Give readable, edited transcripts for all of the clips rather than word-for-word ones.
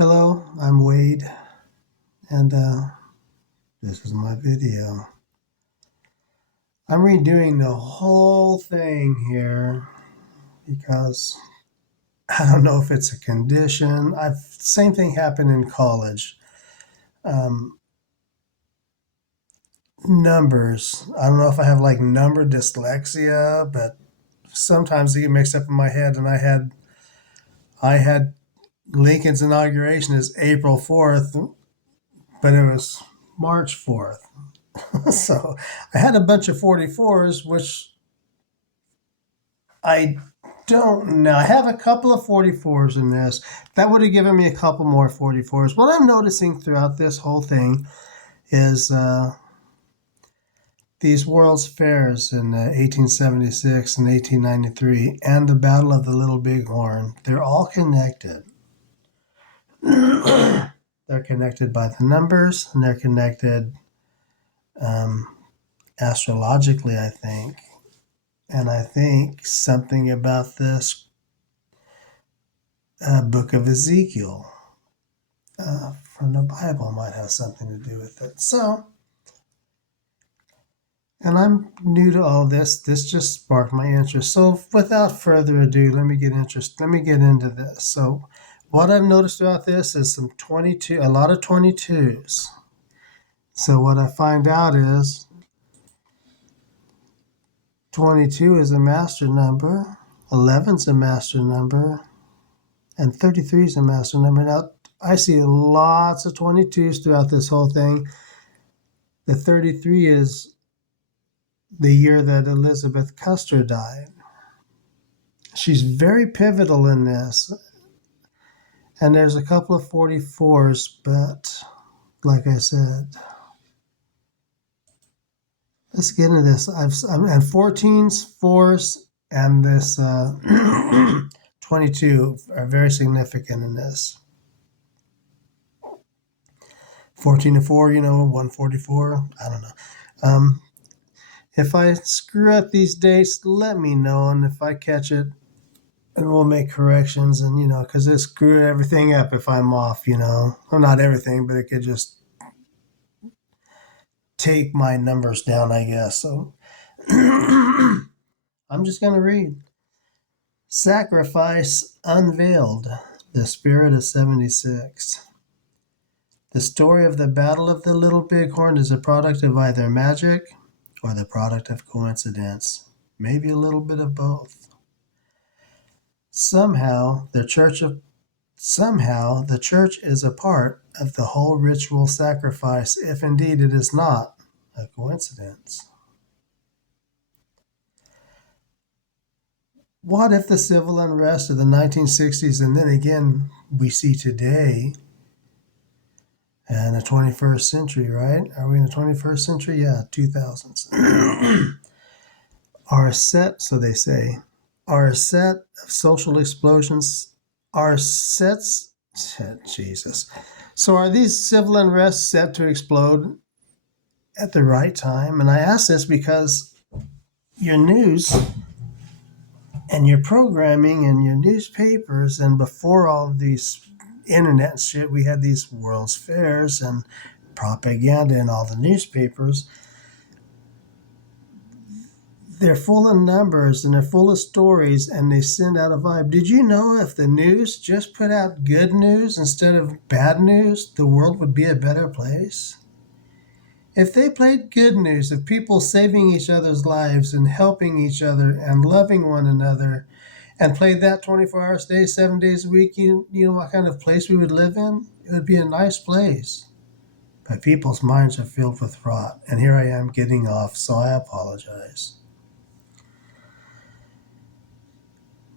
Hello, I'm Wade, and this is my video. I'm redoing the whole thing here because I don't know if it's a condition. Same thing happened in college. Um, Numbers. I don't know if I have like number dyslexia, but sometimes they get mixed up in my head. And I had Lincoln's inauguration is April 4th, but it was March 4th. So I had a bunch of 44s, which I don't know. I have a couple of 44s in this. That would have given me a couple more 44s. What I'm noticing throughout this whole thing is these World's Fairs in 1876 and 1893 and the Battle of the Little Bighorn. They're all connected. They're connected by the numbers, and they're connected um, astrologically, I think. And I think something about this book of Ezekiel from the Bible might have something to do with it. So, and I'm new to all this. This just sparked my interest. So, without further ado, let me get into this. So, what I've noticed throughout this is a lot of 22s. So, what I find out is 22 is a master number, 11 is a master number, and 33 is a master number. Now, I see lots of 22s throughout this whole thing. The 33 is the year that Elizabeth Custer died. She's very pivotal in this. And there's a couple of 44s, but like I said, let's get into this. And 14s, 4s, and this 22 are very significant in this. 14 to 4, 144. I don't know. If I screw up these dates, let me know, and if I catch it, and we'll make corrections, and because it screwed everything up if I'm off, well, not everything, but it could just take my numbers down, I guess. So I'm just going to read. Sacrifice Unveiled, the Spirit of 76. The story of the Battle of the Little Bighorn is a product of either magic or the product of coincidence, maybe a little bit of both. Somehow, the church is a part of the whole ritual sacrifice, if indeed it is not a coincidence. What if the civil unrest of the 1960s, and then again we see today, in the 21st century, right? Are we in the 21st century? Yeah, 2000s. Are a set, so they say, are a set of social explosions, are sets, Jesus. So are these civil unrests set to explode at the right time? And I ask this because your news and your programming and your newspapers, and before all of these internet shit, we had these World's Fairs and propaganda in all the newspapers. They're full of numbers and they're full of stories, and they send out a vibe. Did you know if the news just put out good news instead of bad news, the world would be a better place? If they played good news of people saving each other's lives and helping each other and loving one another, and played that 24 hours a day, 7 days a week, you know what kind of place we would live in? It would be a nice place. But people's minds are filled with rot. And here I am getting off, so I apologize.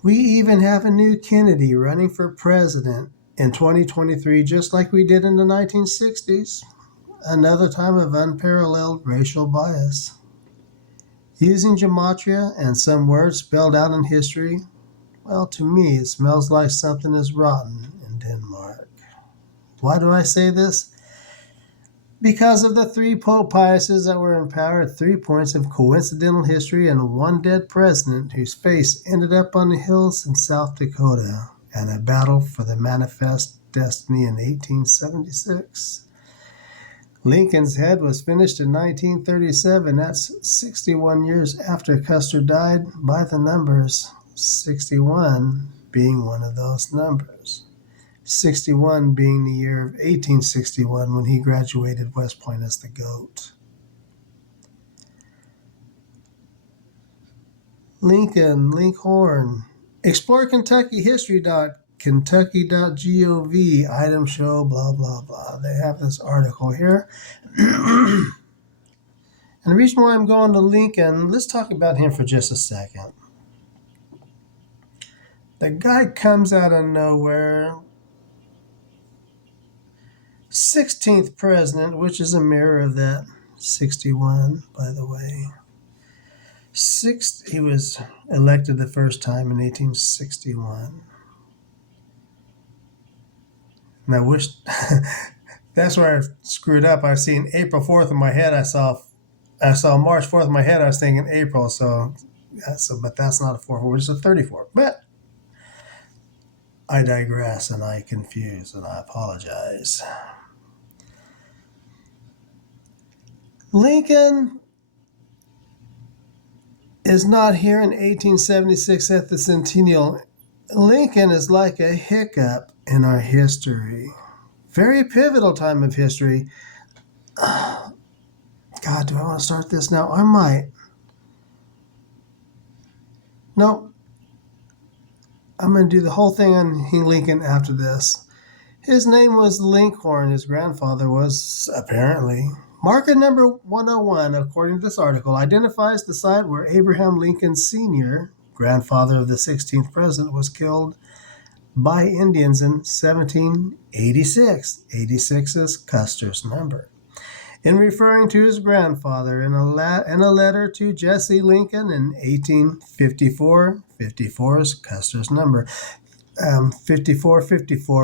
We even have a new Kennedy running for president in 2023, just like we did in the 1960s. Another time of unparalleled racial bias. Using Gematria and some words spelled out in history, well, to me, it smells like something is rotten in Denmark. Why do I say this? Because of the 3 Pope Piuses that were in power at 3 points of coincidental history and 1 dead president whose face ended up on the hills in South Dakota, and a battle for the manifest destiny in 1876. Lincoln's head was finished in 1937. That's 61 years after Custer died by the numbers, 61 being one of those numbers. 61 being the year of 1861 when he graduated West Point as the GOAT. Lincoln. Explore Kentucky history.kentucky.gov, item show, blah, blah, blah. They have this article here. And the reason why I'm going to Lincoln, let's talk about him for just a second. The guy comes out of nowhere. 16th president, which is a mirror of that 61, by the way. He was elected the first time in 1861. And I wish that's where I screwed up. I seen April 4th in my head. I saw March 4th in my head. I was thinking April. But that's not a 4, it's a 34. But I digress and I confuse and I apologize. Lincoln is not here in 1876 at the centennial. Lincoln is like a hiccup in our history. Very pivotal time of history. God, do I want to start this now? I might. No. I'm going to do the whole thing on Lincoln after this. His name was Lincoln. His grandfather was, apparently. Marker number 101, according to this article, identifies the site where Abraham Lincoln Sr., grandfather of the 16th president, was killed by Indians in 1786. 86 is Custer's number. In referring to his grandfather in a letter to Jesse Lincoln in 1854, 54 is Custer's number. 54,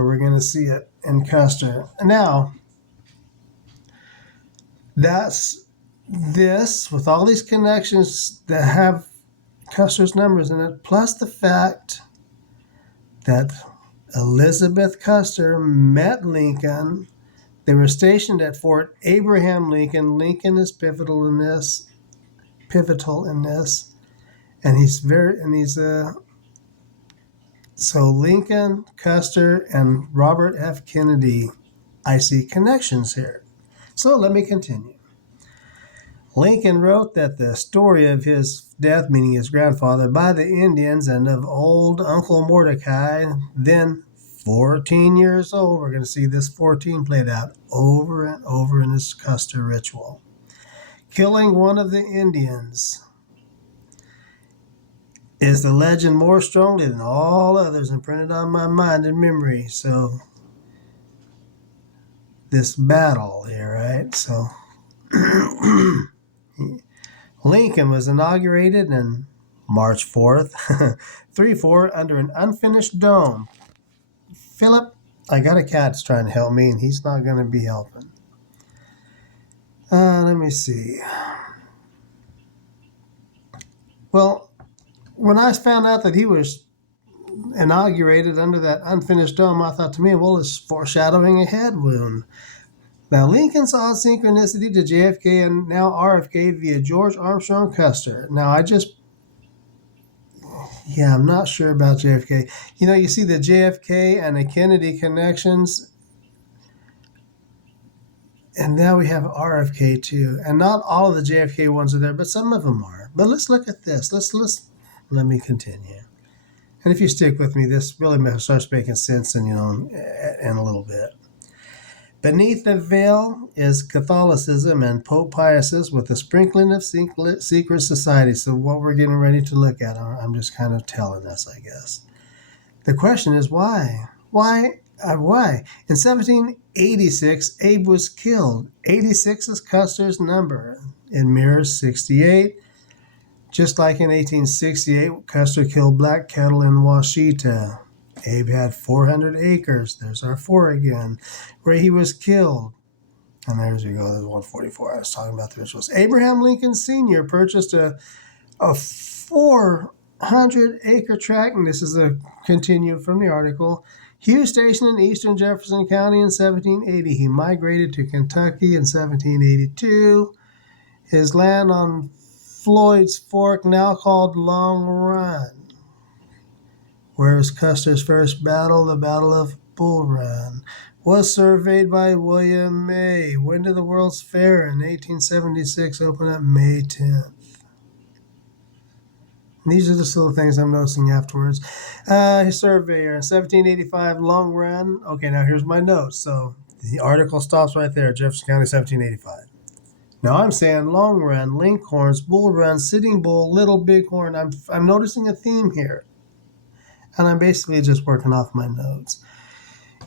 we're going to see it in Custer. Now, that's this, with all these connections that have Custer's numbers in it, plus the fact that Elizabeth Custer met Lincoln. They were stationed at Fort Abraham Lincoln. Lincoln is pivotal in this. So Lincoln, Custer, and Robert F. Kennedy, I see connections here. So let me continue. Lincoln wrote that the story of his death, meaning his grandfather, by the Indians and of old Uncle Mordecai, then 14 years old. We're going to see this 14 played out over and over in this Custer ritual. Killing one of the Indians is the legend more strongly than all others imprinted on my mind and memory. So this battle here, right? So Lincoln was inaugurated on March 4th, 3-4, under an unfinished dome. Philip, I got a cat that's trying to help me, and he's not going to be helping. Let me see. Well, when I found out that he was inaugurated under that unfinished dome, I thought to me, well, it's foreshadowing a head wound. Now, Lincoln saw synchronicity to JFK and now RFK via George Armstrong Custer. Now, I'm not sure about JFK. You see the JFK and the Kennedy connections, and now we have RFK too. And not all of the JFK ones are there, but some of them are. But let's look at this. Let me continue. And if you stick with me, this really starts making sense in a little bit. Beneath the veil is Catholicism and Pope Pius with a sprinkling of secret societies. So what we're getting ready to look at, I'm just kind of telling us, I guess. The question is why? Why? In 1786, Abe was killed. 86 is Custer's number. It mirrors 68. Just like in 1868, Custer killed black cattle in Washita. Abe had 400 acres. There's our 4 again, where he was killed. And there's we go, there's 144. I was talking about the rituals. Abraham Lincoln Sr. purchased a 4 100-acre tract, and this is a continue from the article. Hughes Station in eastern Jefferson County in 1780. He migrated to Kentucky in 1782. His land on Floyd's Fork, now called Long Run. Where was Custer's first battle? The Battle of Bull Run. Was surveyed by William May. Went to the World's Fair in 1876, opened up May 10th. These are just little things I'm noticing afterwards. His surveyor, 1785, Long Run. Okay, now here's my notes. So the article stops right there, Jefferson County, 1785. Now I'm saying Long Run, Linkhorns, Bull Run, Sitting Bull, Little Bighorn. I'm noticing a theme here. And I'm basically just working off my notes.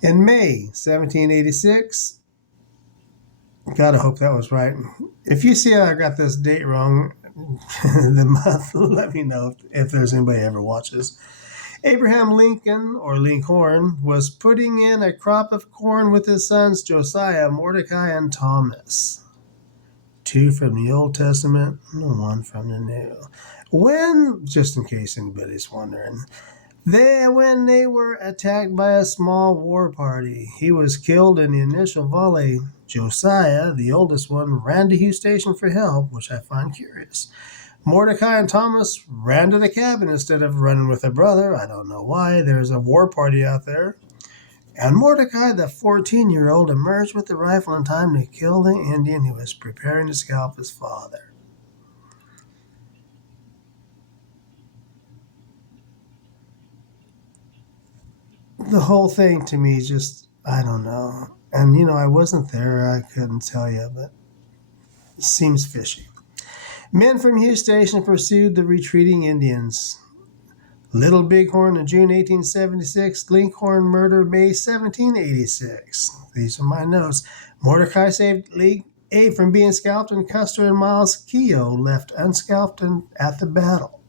In May 1786, gotta hope that was right. If you see I got this date wrong, the month, let me know if there's anybody ever watches. Abraham Lincoln, or Lincoln, was putting in a crop of corn with his sons Josiah, Mordecai, and Thomas. 2 from the Old Testament, and 1 from the New. When, just in case anybody's wondering, when they were attacked by a small war party, he was killed in the initial volley. Josiah, the oldest one, ran to Hughes Station for help, which I find curious. Mordecai and Thomas ran to the cabin instead of running with their brother. I don't know why. There's a war party out there. And Mordecai, the 14-year-old, emerged with the rifle in time to kill the Indian who was preparing to scalp his father. The whole thing to me just, I don't know. And, I wasn't there. I couldn't tell you, but it seems fishy. Men from Hughes Station pursued the retreating Indians. Little Bighorn in June 1876. Linkhorn murder May 1786. These are my notes. Mordecai saved Abe from being scalped, and Custer and Miles Keogh left unscalped at the battle.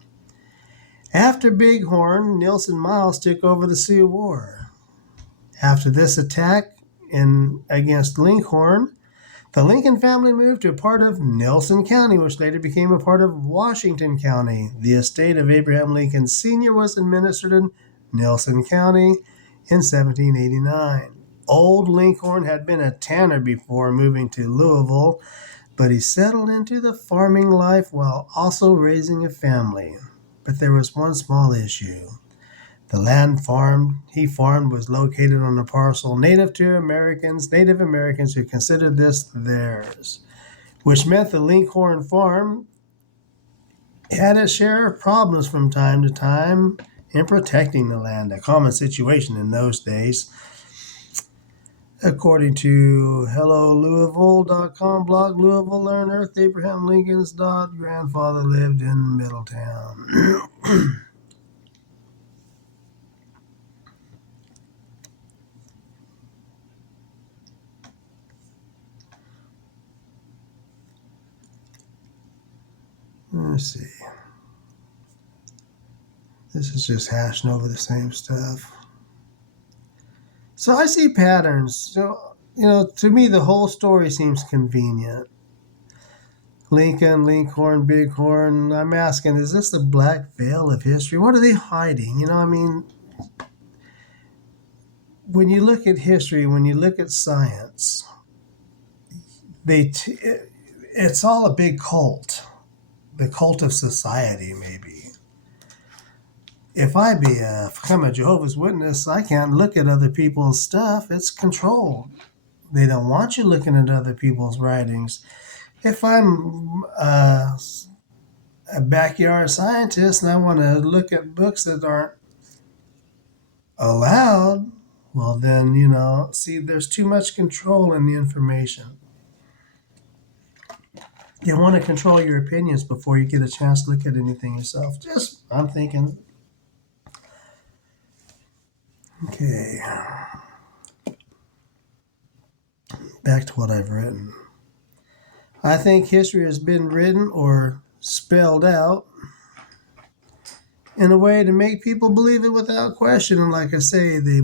After Bighorn, Nelson Miles took over the Sioux War. After this attack against Lincoln, the Lincoln family moved to a part of Nelson County, which later became a part of Washington County. The estate of Abraham Lincoln Sr. was administered in Nelson County in 1789. Old Lincoln had been a tanner before moving to Louisville, but he settled into the farming life while also raising a family. But there was one small issue. The land he farmed was located on a parcel native Americans who considered this theirs, which meant the Lincoln farm had its share of problems from time to time in protecting the land, a common situation in those days. According to HelloLouisville.com blog, Louisville learned Earth Abraham Lincoln's grandfather lived in Middletown. Let's see. This is just hashing over the same stuff. So I see patterns. So, to me, the whole story seems convenient. Lincoln, Bighorn. I'm asking, is this the black veil of history? What are they hiding? When you look at history, when you look at science, it's all a big cult. The cult of society, maybe. If I become a Jehovah's Witness, I can't look at other people's stuff. It's controlled. They don't want you looking at other people's writings. If I'm a backyard scientist and I want to look at books that aren't allowed, well then, there's too much control in the information. You want to control your opinions before you get a chance to look at anything yourself. I'm thinking. Okay. Back to what I've written. I think history has been written or spelled out in a way to make people believe it without question. And like I say, they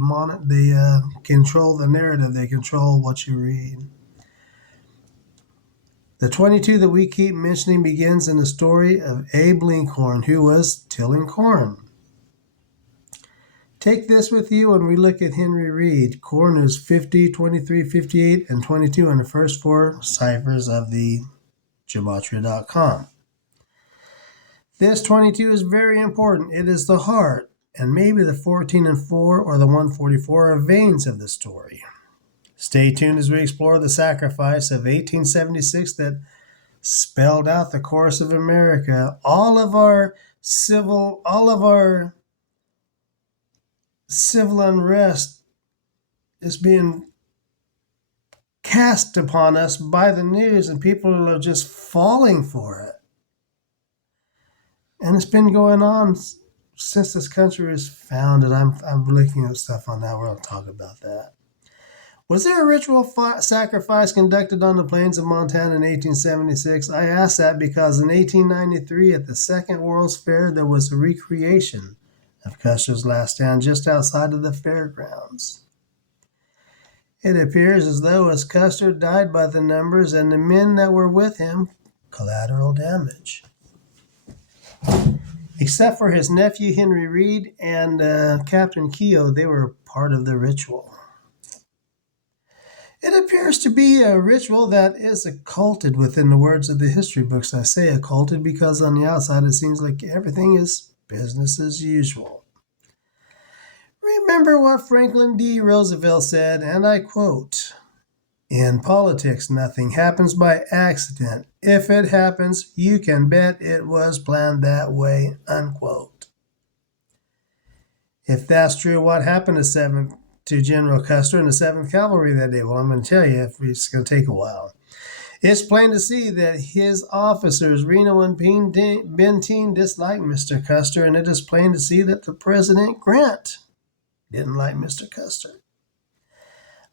control the narrative. They control what you read. The 22 that we keep mentioning begins in the story of Abe Lincoln, who was tilling corn. Take this with you when we look at Henry Reed. Corn is 50, 23, 58, and 22 in the first four ciphers of the Gematria.com. This 22 is very important. It is the heart, and maybe the 14 and 4 or the 144 are veins of the story. Stay tuned as we explore the sacrifice of 1876 that spelled out the course of America. All of our civil unrest is being cast upon us by the news, and people are just falling for it. And it's been going on since this country was founded. I'm looking at stuff on that. We're going to talk about that. Was there a ritual sacrifice conducted on the plains of Montana in 1876? I ask that because in 1893 at the Second World's Fair, there was a recreation of Custer's last stand just outside of the fairgrounds. It appears as though as Custer died by the numbers and the men that were with him, collateral damage. Except for his nephew Henry Reed and Captain Keogh, they were part of the ritual. It appears to be a ritual that is occulted within the words of the history books. I say occulted because on the outside it seems like everything is business as usual. Remember what Franklin D. Roosevelt said, and I quote, "In politics, nothing happens by accident. If it happens, you can bet it was planned that way," unquote. If that's true, what happened to General Custer and the 7th Cavalry that day? Well, I'm going to tell you, it's going to take a while. It's plain to see that his officers, Reno and Benteen, disliked Mr. Custer, and it is plain to see that the President Grant didn't like Mr. Custer.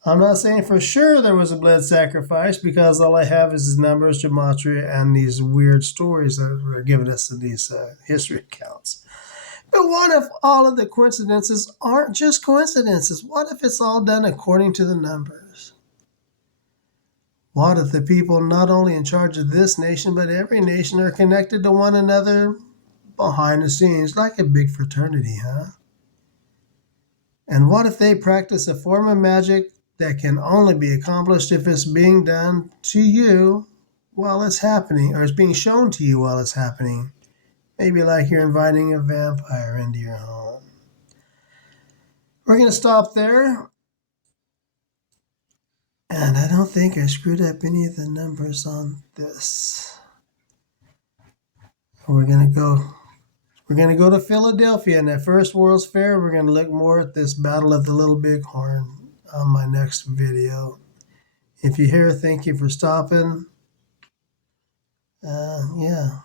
I'm not saying for sure there was a blood sacrifice because all I have is his numbers, gematria, and these weird stories that are given us in these history accounts. But what if all of the coincidences aren't just coincidences? What if it's all done according to the numbers? What if the people not only in charge of this nation, but every nation are connected to one another behind the scenes, like a big fraternity, huh? And what if they practice a form of magic that can only be accomplished if it's being done to you while it's happening, or it's being shown to you while it's happening? Maybe like you're inviting a vampire into your home. We're going to stop there. And I don't think I screwed up any of the numbers on this. We're going to go to Philadelphia in that first World's Fair. We're going to look more at this Battle of the Little BigHorn on my next video. If you're here, thank you for stopping. Yeah.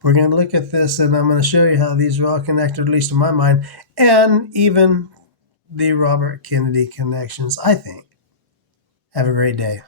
We're going to look at this, and I'm going to show you how these are all connected, at least in my mind, and even the Robert Kennedy connections, I think. Have a great day.